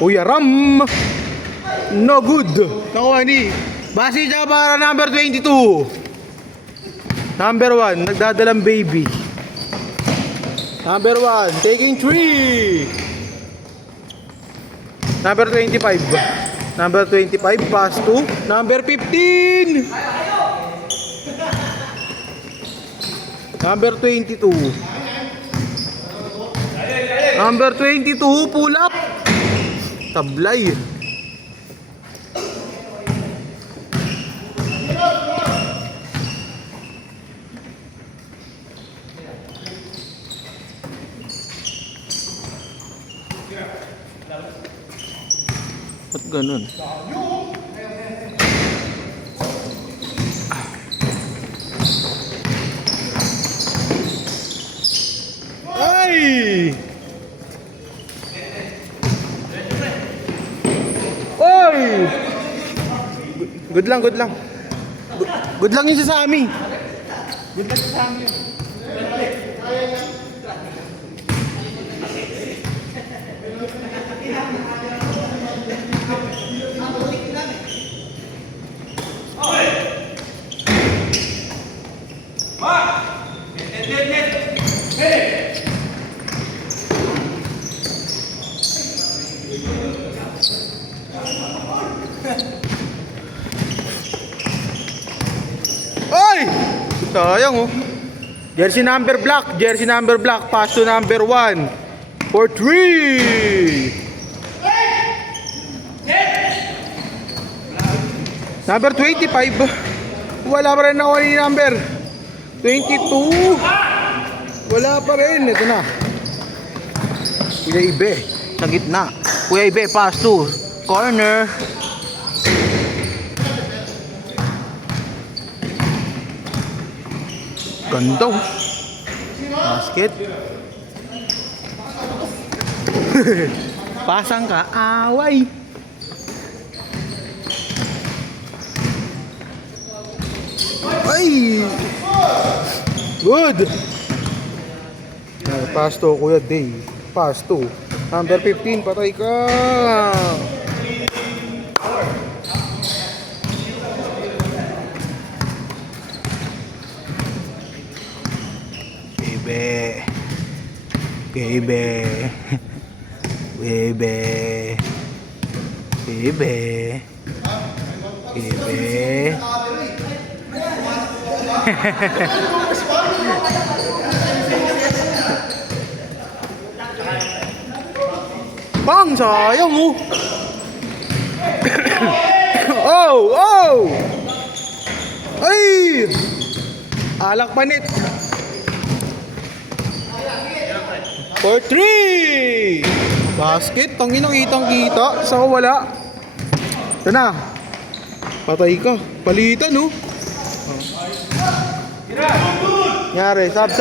Kuya Ram. No good. Nakuha ni. Basi siya para number 22. Number 1, nagdadalang baby. Number 1, taking 3. Number 25. Number 25, pass to number 15. Number 22. Number 22, pull up. Tablay. Ba't ganun? Ay! Oy! Good lang, good lang. Good lang yun sa amin. Good lang sa amin yun. Ay! Sayang oh. Jersey number black, pass to number 1 for 3. Number 25. Wala pa rin ako ni number 22. Wala pa rin. Ito na. Kuya Ibe sa gitna. Kuya Ibe, pass to corner. Ganda. Basket. Pasang ka, away. Ay! Good! Pass to, Kuya Day. Pass to. Number 15, patay ka! Bebe. Bebe. Bebe. Bebe. Bebe. Bang, sayang oh. Oh, oh. Ay! Alak panit. For 3. Basket, tangin ang kitang-kita. Sa wala. Ito na. Patay ka. Palitan oh. Nyari, sab.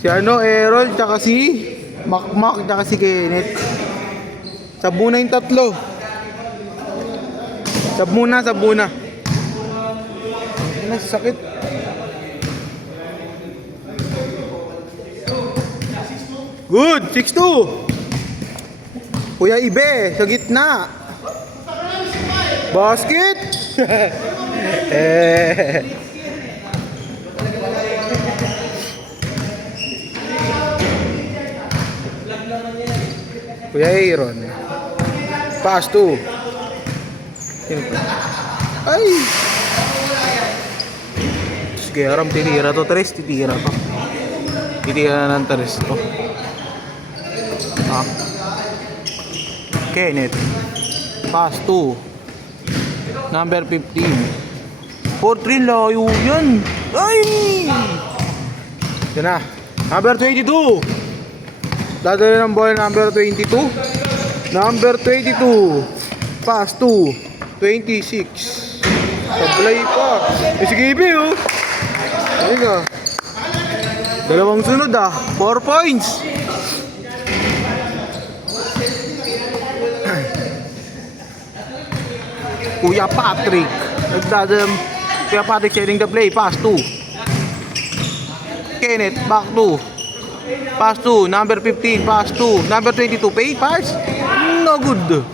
Si ano, Errol, tsaka si Makmak, tsaka si Kenneth. Sab muna yung tatlo. Sab muna. Ano, sakit. Good, 6-2. Kuya Ibe, sa gitna. Basket. Kuya Aaron. Pass to. Ay. Sige, aram titira to, Tres. Titira na ng Tres to. Ah. Kenneth. Pass to number 15. 4-3, layo yan. Ay! Yan na. Number 22. Dadali ng ball number 22. Number 22. Pass to 26. Sablay pa. Sige, Ibe oh. Ay ka. Dalawang sunod ah. 4 points. Kuya Patrick. Kuya Patrick setting the play. Pass to Kenneth. Back to Pass 2. Number 15. Pass 2. Number 22. Pay. Pass. No good.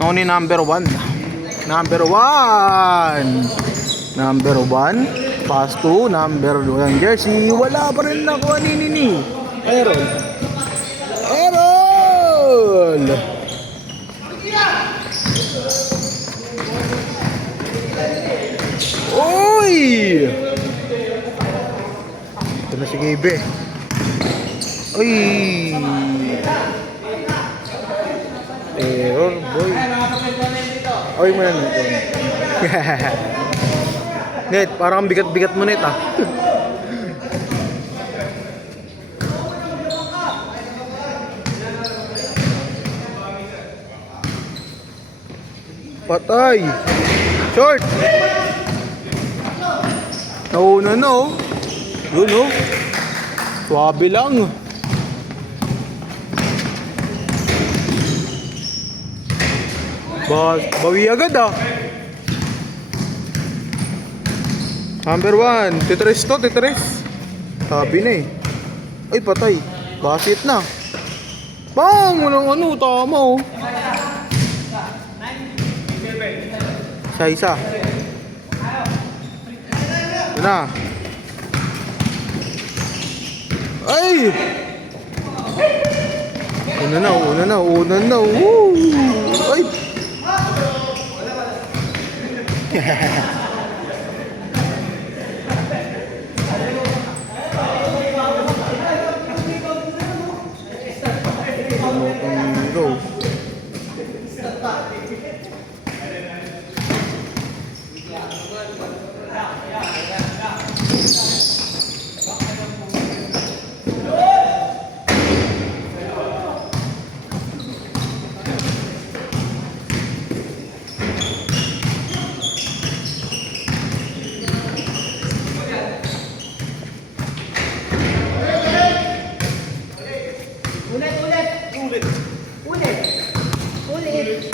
Only number 1. Number 1. Number 1. Pass 2. Number 1 jersey. Wala pa rin nakuha ni Errol. Errol! Uy! Ito na si Gabe. Uy! Error boy. Uy mo na nito. Net, parang bigat-bigat mo net ah. Patay. Short. Nauna na oh. Yun oh. Swabe lang. Bawi agad ah. Number 1. Titres to, titres. Sabi na eh. Ay patay. Basit na. Bang! Walang ano, tama oh. Isa-isa. Ito na. Ay! Una na. Woo! Ay! Go. Ulit.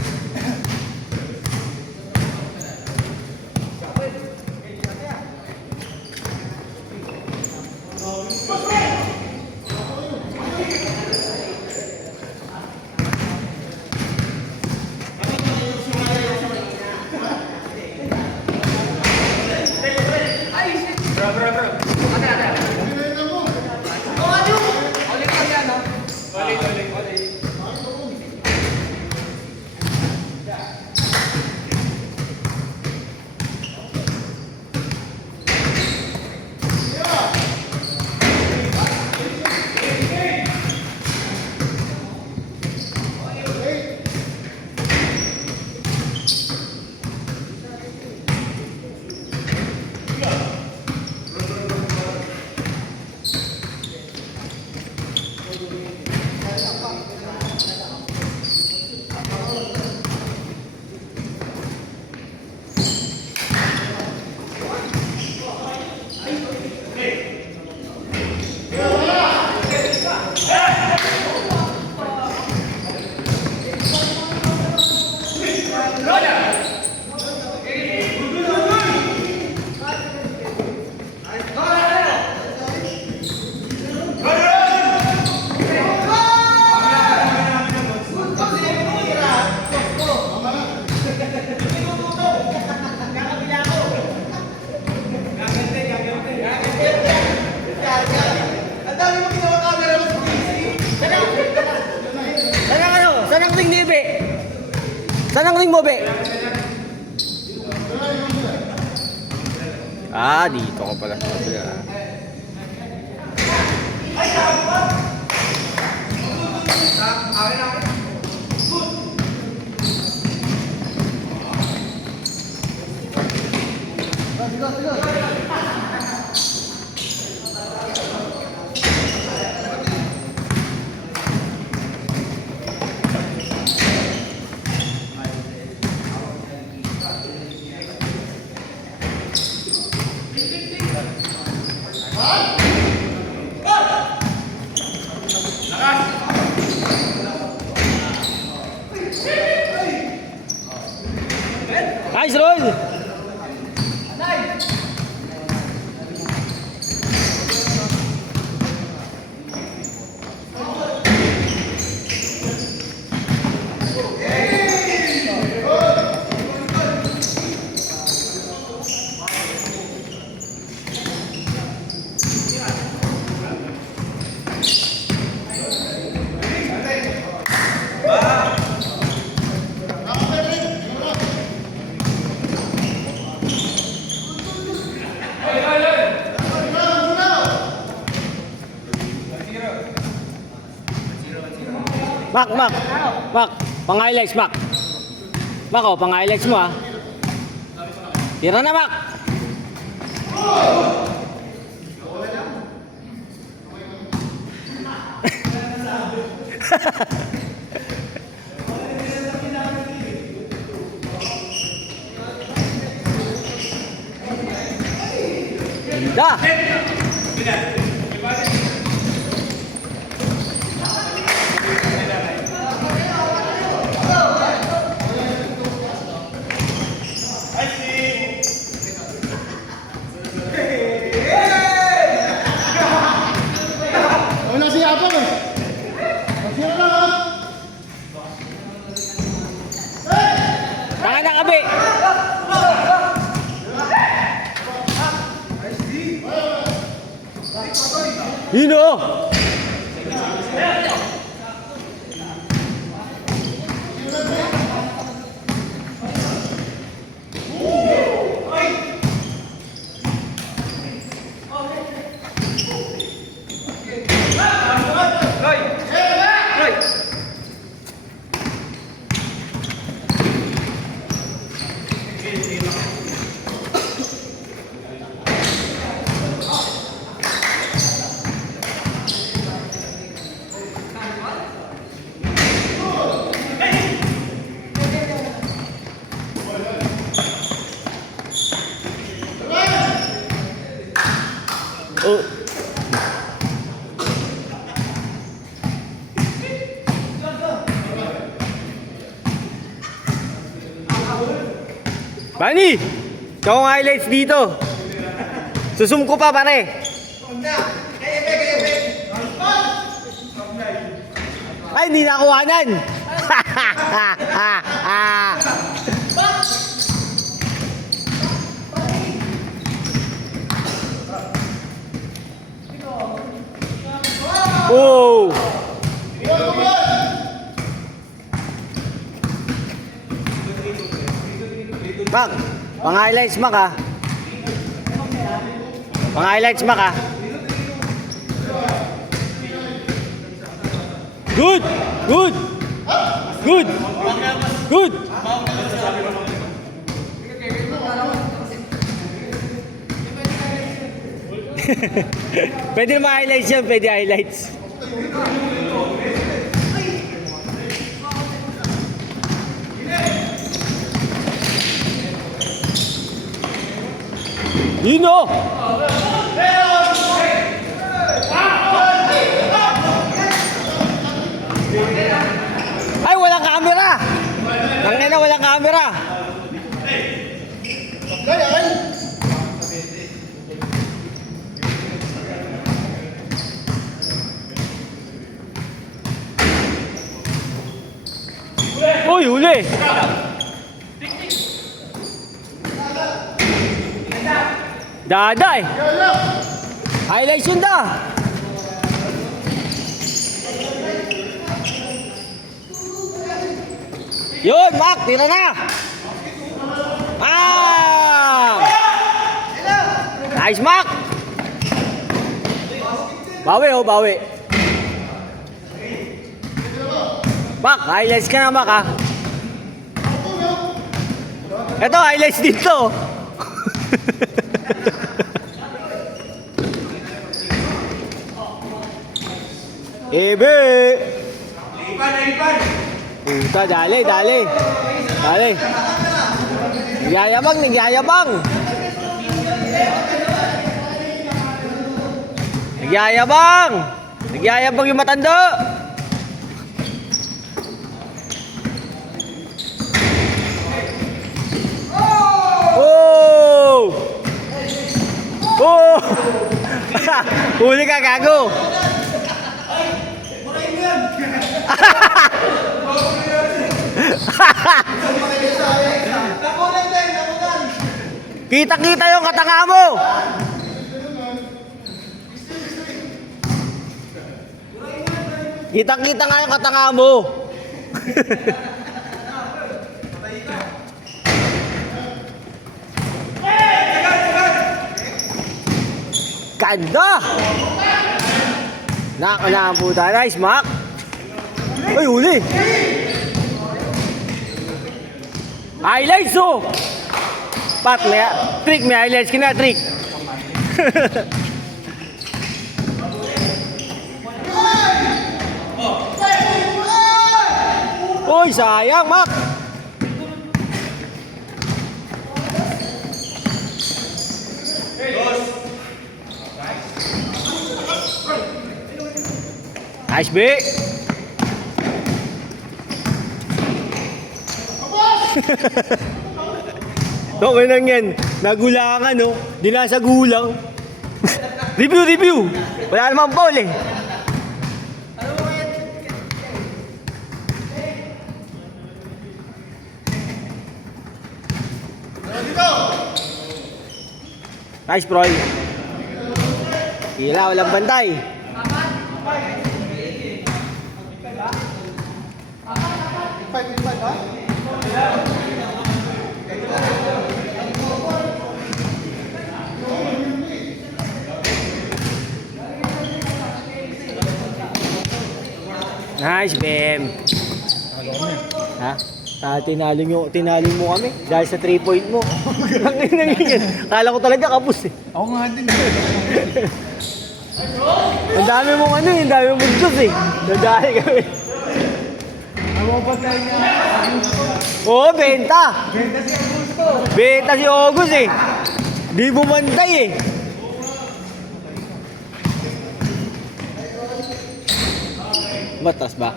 Saan ang ring mo, be? Ah, dito ka pala. Nice roll! Mac, Mac. Mac, pang-highlights, Mac. Mac, oh, pang-highlights mo, ah. Tira na, Mac. Ganda. Wala si Abang eh. Masira lang ha. Tangan na kabi. Yun o. Oh. Bani, ikaw ang highlights dito. Susum ko pa, pare. Ay, hindi nakuhanan. Oh. Mac, pang-highlights, Mac, ha? Pang-highlights, Mac, ha? Good! Good! Good! Good! Pwede naman highlights yan, pwede highlights. Yun o! Ay, walang camera! Tangina, walang camera! Uy, huli! Dada eh! Highlights yun da! Yun, Mac! Tira na! Ah! Nice, Mac! Bawi, oh, bawi. Mac, highlights ka na, Mac, ha? Ito, highlights dito. Ebe! Puta, dali, dali. Dali. Nagyayabang, nagyayabang. Nagyayabang. Nagyayabang yung matanda. Oh! Oh! Huli ka, gago. Kita-kita yung katanga mo. Kita-kita nga yung katanga mo. Ganda! Nakala ang puta. Nice, Mac. Ay, huli. Highlights, oh! Pat, may trick, may highlights ka na, trick. Uy, sayang, Mac! Nice, B! Okay lang yan. Nagulangan, no? Di na sa gulang. Review! Wala namang foul, eh. Nice, Proy. Hila, walang bantay. Nice, Bem. Ha? Tinalo mo kami dahil sa 3-point mo. Ang nangyayari. Kala ko talaga kapos, eh. Ako nga din. Ang dami mong ang dami mong juice, eh. Nadali kami. Ako pa tayo niya. Oo, benta. Ganda si Augusto. Benta si August, eh. Di bumantay, eh. Batas ba?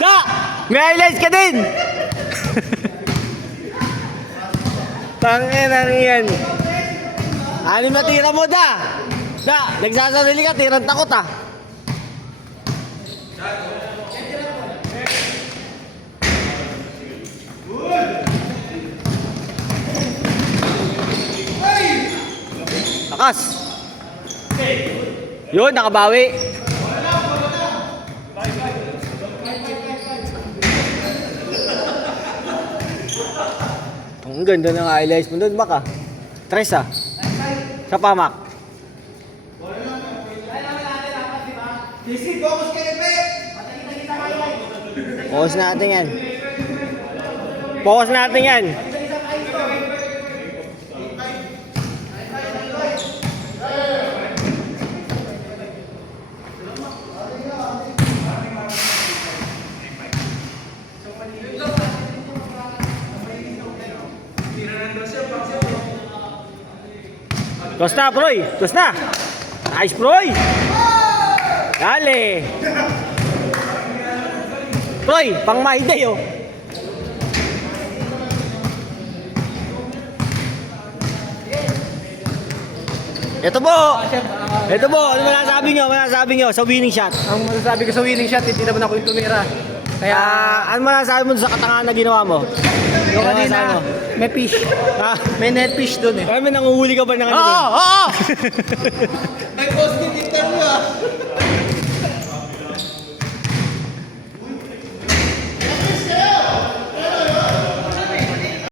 Da! May highlights ka din! Tangin yan. Anim na tira mo, Da! Da! Nagsasarili ka, tirang takot, ah. Lakas! Yun, nakabawi. Ang ganda ng highlights mo doon, Mac, ah. Tres, ah. Sa pa, Mac. Focus natin yan. Focus natin yan. Tos na, Proy! Tos na! Nice, Proy! Dale! Proy, pang Mahday, oh! Ito po! Ito po! Ano masasabi nyo sa winning shot? Ang masasabi ko sa winning shot, hindi naman ako yung tumira. Kaya, Ano masasabi mo sa katangahan na ginawa mo? yung Ano masasabi kanina, mo? may fish. Ha? May net fish doon eh. Ay, may nanguhuli ka ba ng ano? Oo! Oo! May post